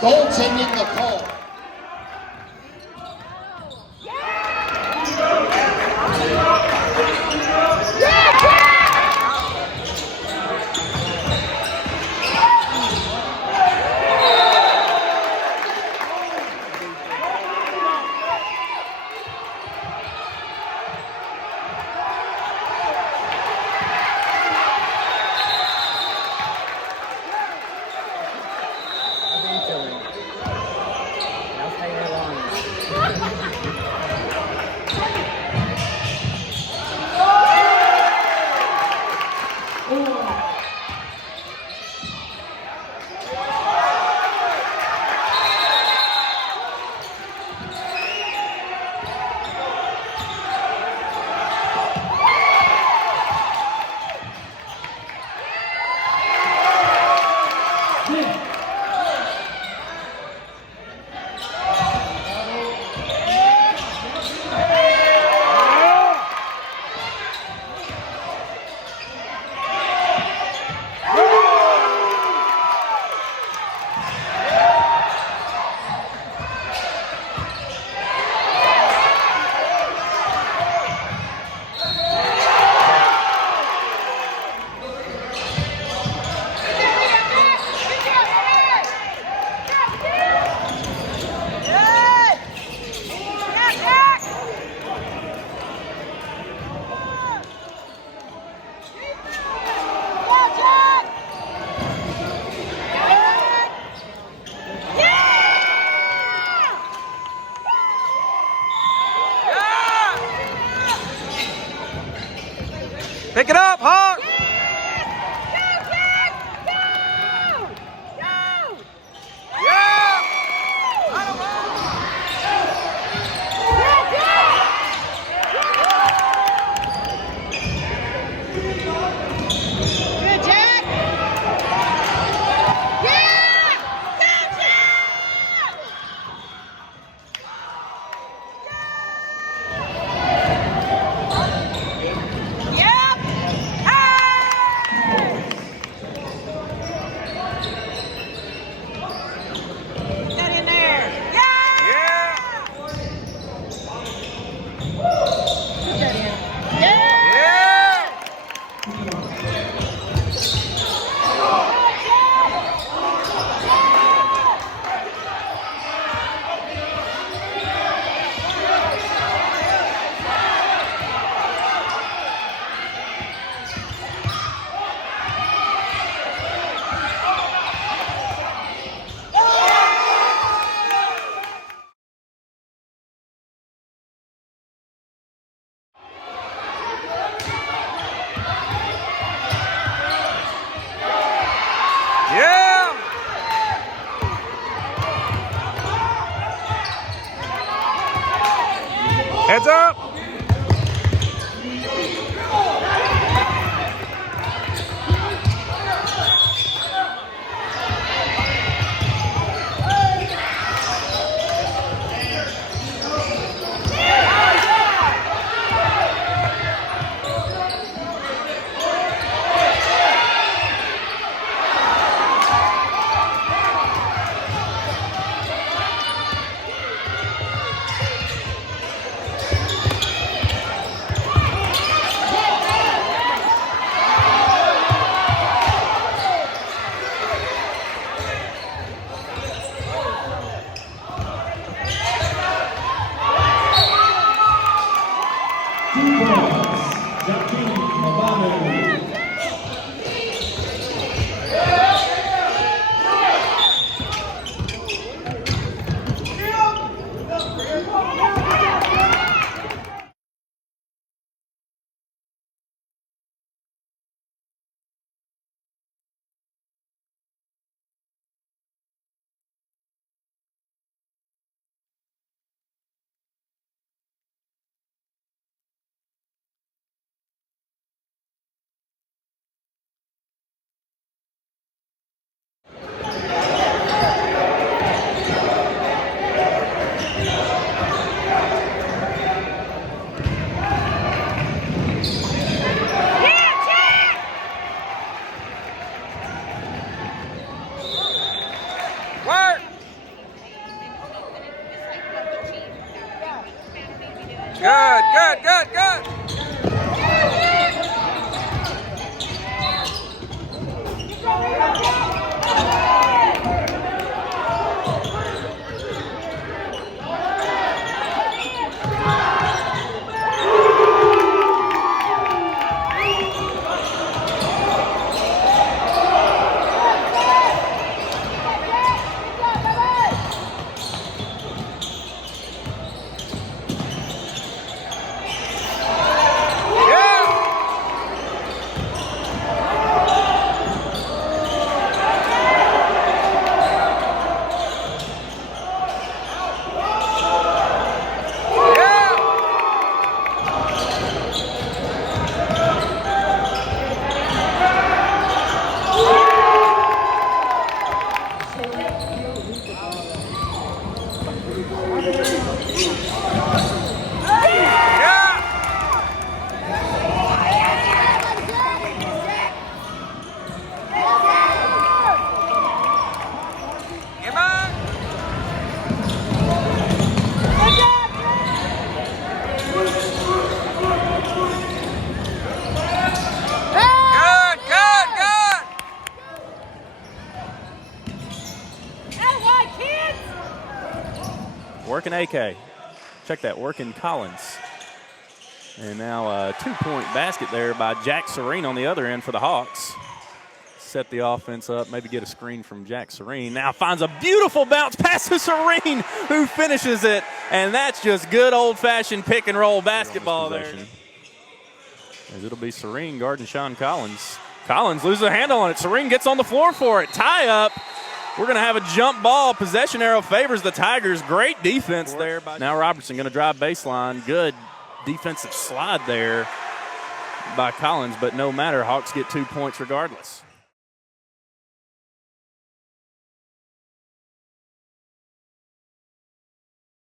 Goaltending the call. Pick it up, Hawk! Yeah! Heads up! Good, good, good, good. Working AK. Check that, working Collins. And now a 2-point basket there by Jack Serene on the other end for the Hawks. Set the offense up, maybe get a screen from Jack Serene. Now finds a beautiful bounce pass to Serene, who finishes it. And that's just good old-fashioned pick-and-roll basketball there. As it'll be Serene guarding Sean Collins. Collins loses a handle on it. Serene gets on the floor for it. Tie up. We're going to have a jump ball. Possession arrow favors the Tigers. Great defense there. Now Robertson going to drive baseline. Good defensive slide there by Collins, but no matter. Hawks get 2 points regardless.